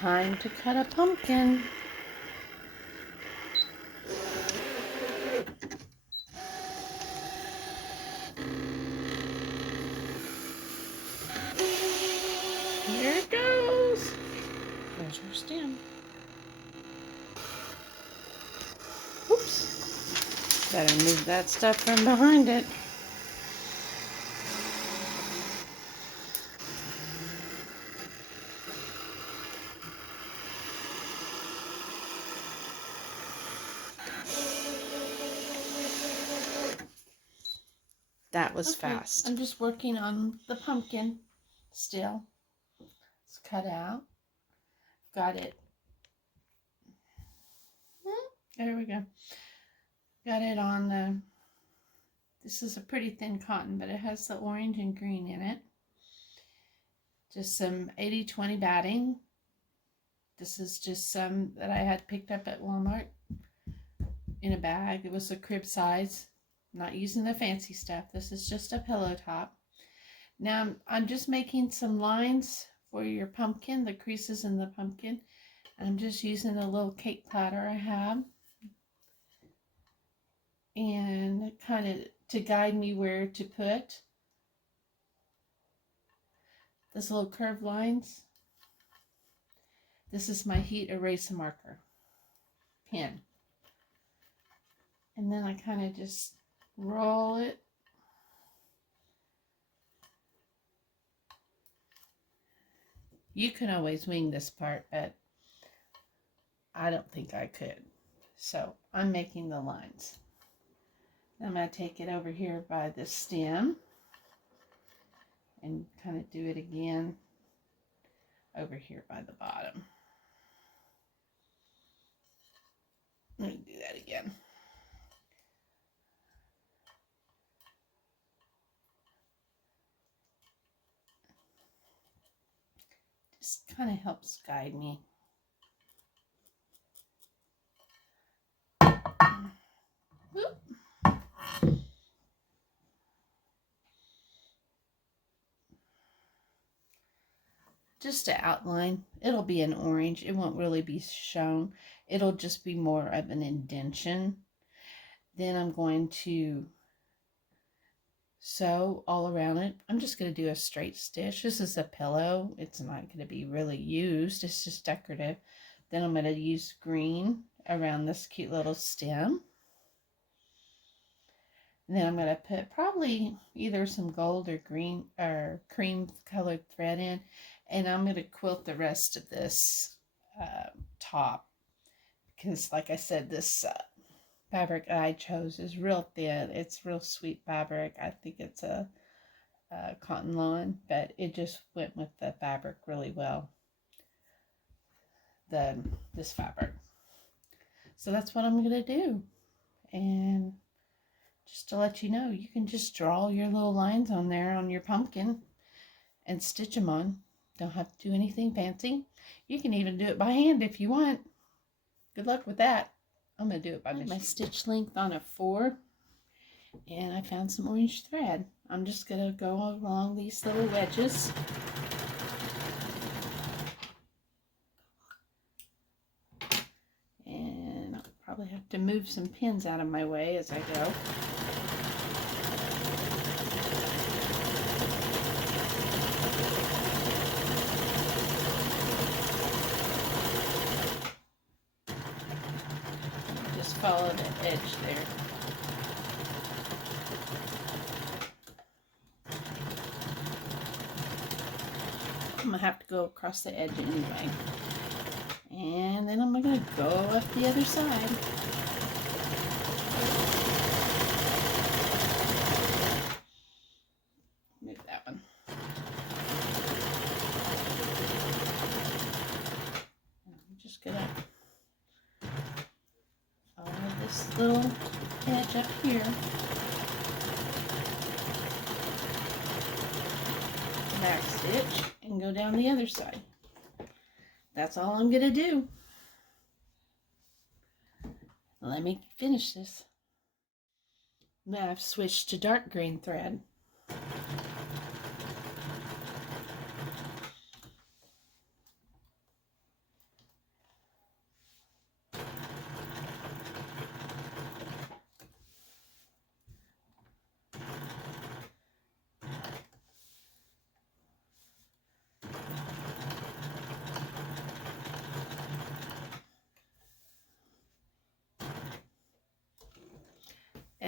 Time to cut a pumpkin. Here it goes. There's her stem. Oops. Better move that stuff from behind it. That was fast. I'm just working on the pumpkin still. It's cut out. Got it. There we go. Got it on this is a pretty thin cotton, but it has the orange and green in it. Just some 80-20 batting. This is just some that I had picked up at Walmart in a bag. It was a crib size. I'm not using the fancy stuff. This is just a pillow top. Now I'm just making some lines for your pumpkin, the creases in the pumpkin. I'm just using a little cake platter I have, and kind of to guide me where to put those little curved lines. This is my heat eraser marker pen. And then I kind of just roll it. You can always wing this part, but I don't think I could. So I'm making the lines. I'm going to take it over here by the stem and kind of do it again over here by the bottom. Let me do that again. Just kind of helps guide me. Just to outline, it'll be an orange. It won't really be shown. It'll just be more of an indentation. Then I'm going to sew all around it. I'm just going to do a straight stitch. This is a pillow. It's not going to be really used. It's just decorative. Then I'm going to use green around this cute little stem. And then I'm going to put probably either some gold or green or cream colored thread in. And I'm going to quilt the rest of this top. Because like I said, this fabric I chose is real thin. It's real sweet fabric. I think it's a cotton lawn, but it just went with the fabric really well. This fabric. So that's what I'm going to do. And just to let you know, you can just draw your little lines on there on your pumpkin and stitch them on. Don't have to do anything fancy. You can even do it by hand if you want. Good luck with that. I'm going to do it by my stitch length on a 4. And I found some orange thread. I'm just going to go along these little wedges. And I'll probably have to move some pins out of my way as I go. Just follow the edge there. I'm going to have to go across the edge anyway. And then I'm going to go up the other side. Move that one. I'm just going to follow this little edge up here. Back stitch and go down the other side. That's all I'm going to do. Let me finish this. Now I've switched to dark green thread.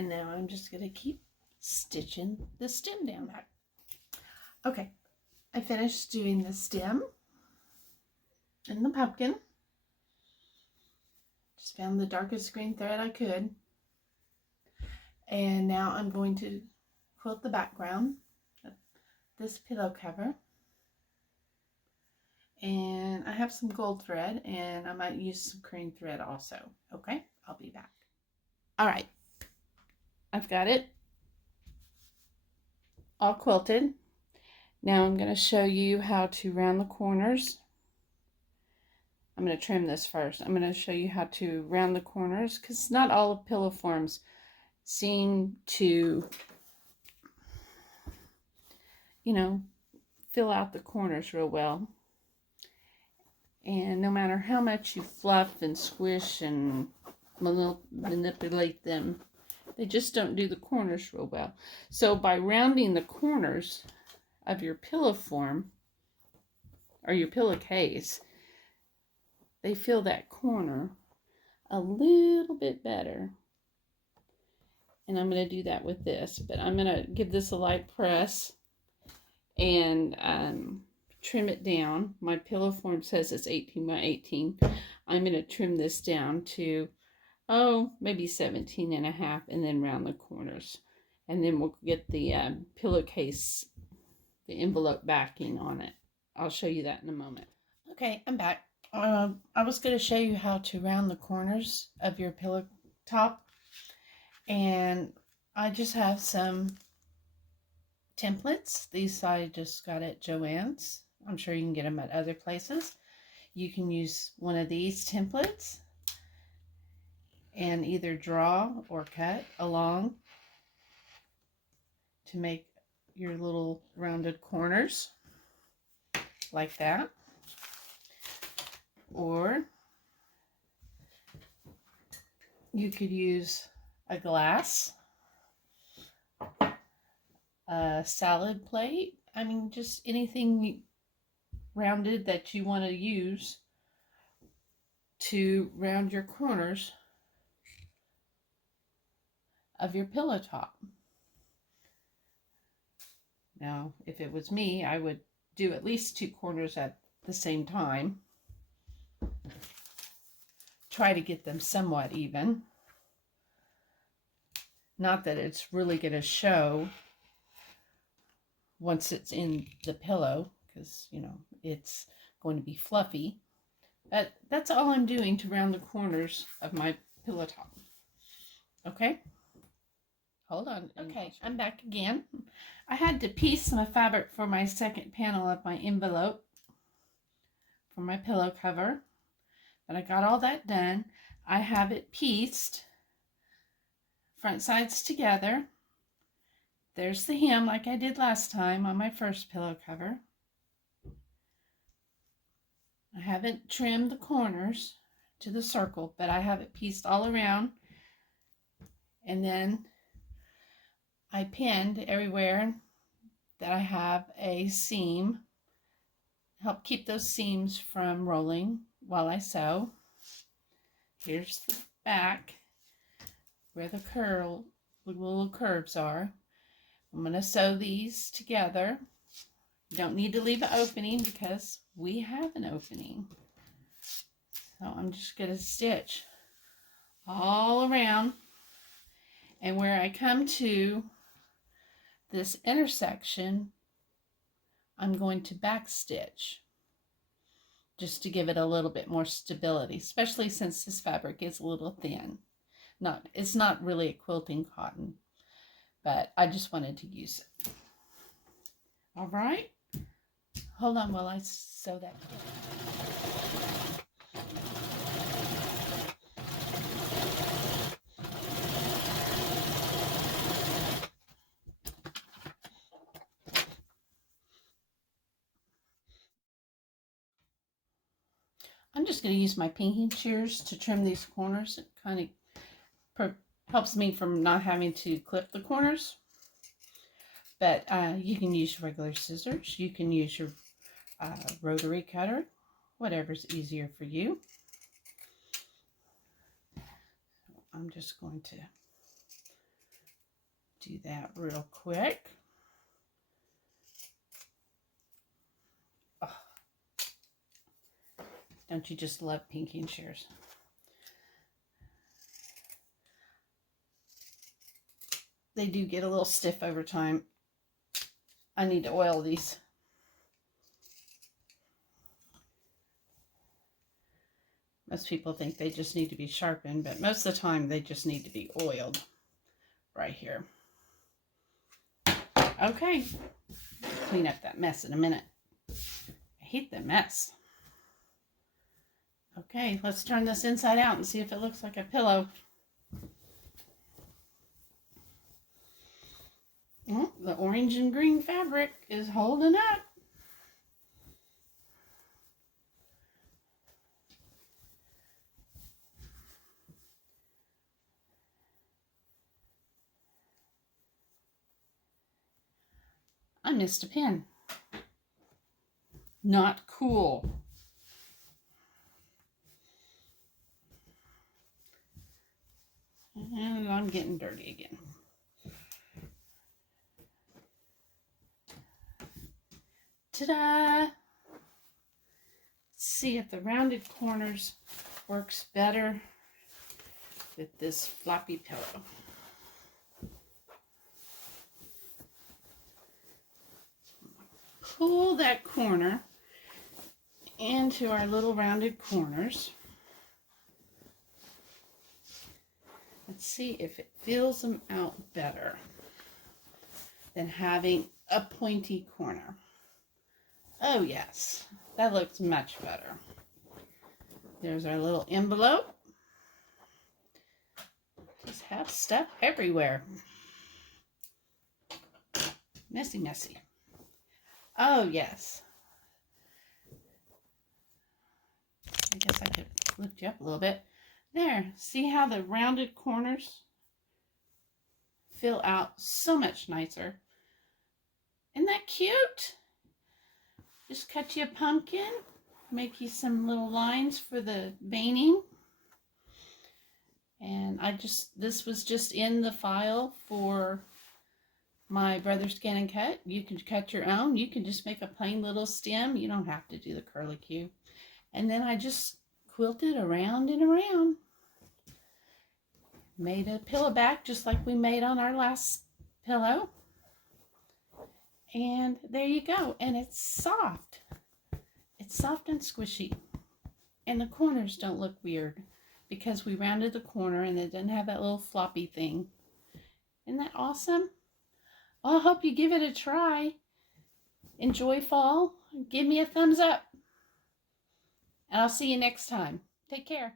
And now I'm just going to keep stitching the stem down back. Okay, I finished doing the stem and the pumpkin. Just found the darkest green thread I could. And now I'm going to quilt the background of this pillow cover. And I have some gold thread, and I might use some cream thread also. Okay, I'll be back. All right, I've got it all quilted. Now I'm going to show you how to round the corners. I'm going to trim this first. I'm going to show you how to round the corners, because not all of pillow forms seem to, you know, fill out the corners real well. And no matter how much you fluff and squish and manipulate them, they just don't do the corners real well. So by rounding the corners of your pillow form or your pillowcase, they fill that corner a little bit better. And I'm going to do that with this, but I'm going to give this a light press and trim it down. My pillow form says it's 18 by 18. I'm going to trim this down to, maybe 17 and a half, and then round the corners. And then we'll get the pillowcase, the envelope backing on it. I'll show you that in a moment. Okay, I'm back. I was going to show you how to round the corners of your pillow top. And I just have some templates. These I just got at Joann's. I'm sure you can get them at other places. You can use one of these templates and either draw or cut along to make your little rounded corners like that. Or you could use a glass, a salad plate. I mean, just anything rounded that you want to use to round your corners of your pillow top. Now, if it was me, I would do at least 2 corners at the same time. Try to get them somewhat even. Not that it's really going to show once it's in the pillow, because, you know, it's going to be fluffy. But that's all I'm doing to round the corners of my pillow top. Okay? Hold on. Okay, I'm back again. I had to piece my fabric for my second panel of my envelope for my pillow cover. But I got all that done. I have it pieced, front sides together. There's the hem like I did last time on my first pillow cover. I haven't trimmed the corners to the circle, but I have it pieced all around. And then I pinned everywhere that I have a seam. Help keep those seams from rolling while I sew. Here's the back where the little curves are. I'm going to sew these together. You don't need to leave an opening because we have an opening. So I'm just going to stitch all around. And where I come to this intersection, I'm going to back stitch just to give it a little bit more stability, especially since this fabric is a little thin. It's not really a quilting cotton, but I just wanted to use it. All right, hold on while I sew that together. I'm just going to use my pinking shears to trim these corners. It kind of helps me from not having to clip the corners. But you can use regular scissors. You can use your rotary cutter, whatever's easier for you. I'm just going to Do that real quick. Oh, don't you just love pinking shears? They do get a little stiff over time. I need to oil these. Most people think they just need to be sharpened, but most of the time they just need to be oiled right here. Okay, clean up that mess in a minute. I hate the mess. Okay, let's turn this inside out and see if it looks like a pillow. Oh, the orange and green fabric is holding up. I missed a pin. Not cool. And I'm getting dirty again. Ta-da! Let's see if the rounded corners works better with this floppy pillow. Pull that corner into our little rounded corners. Let's see if it fills them out better than having a pointy corner. Oh yes, that looks much better. There's our little envelope. Just have stuff everywhere. Messy, messy. Oh yes. I guess I could lift you up a little bit. There, see how the rounded corners fill out so much nicer. Isn't that cute? Just cut you a pumpkin, make you some little lines for the veining. And this was just in the file for my Brother Scan and Cut. You can cut your own. You can just make a plain little stem. You don't have to do the curlicue. And then I just quilted around and around. Made a pillow back just like we made on our last pillow. And there you go. And it's soft. It's soft and squishy. And the corners don't look weird because we rounded the corner and it doesn't have that little floppy thing. Isn't that awesome? Well, I hope you give it a try. Enjoy fall. Give me a thumbs up. And I'll see you next time. Take care.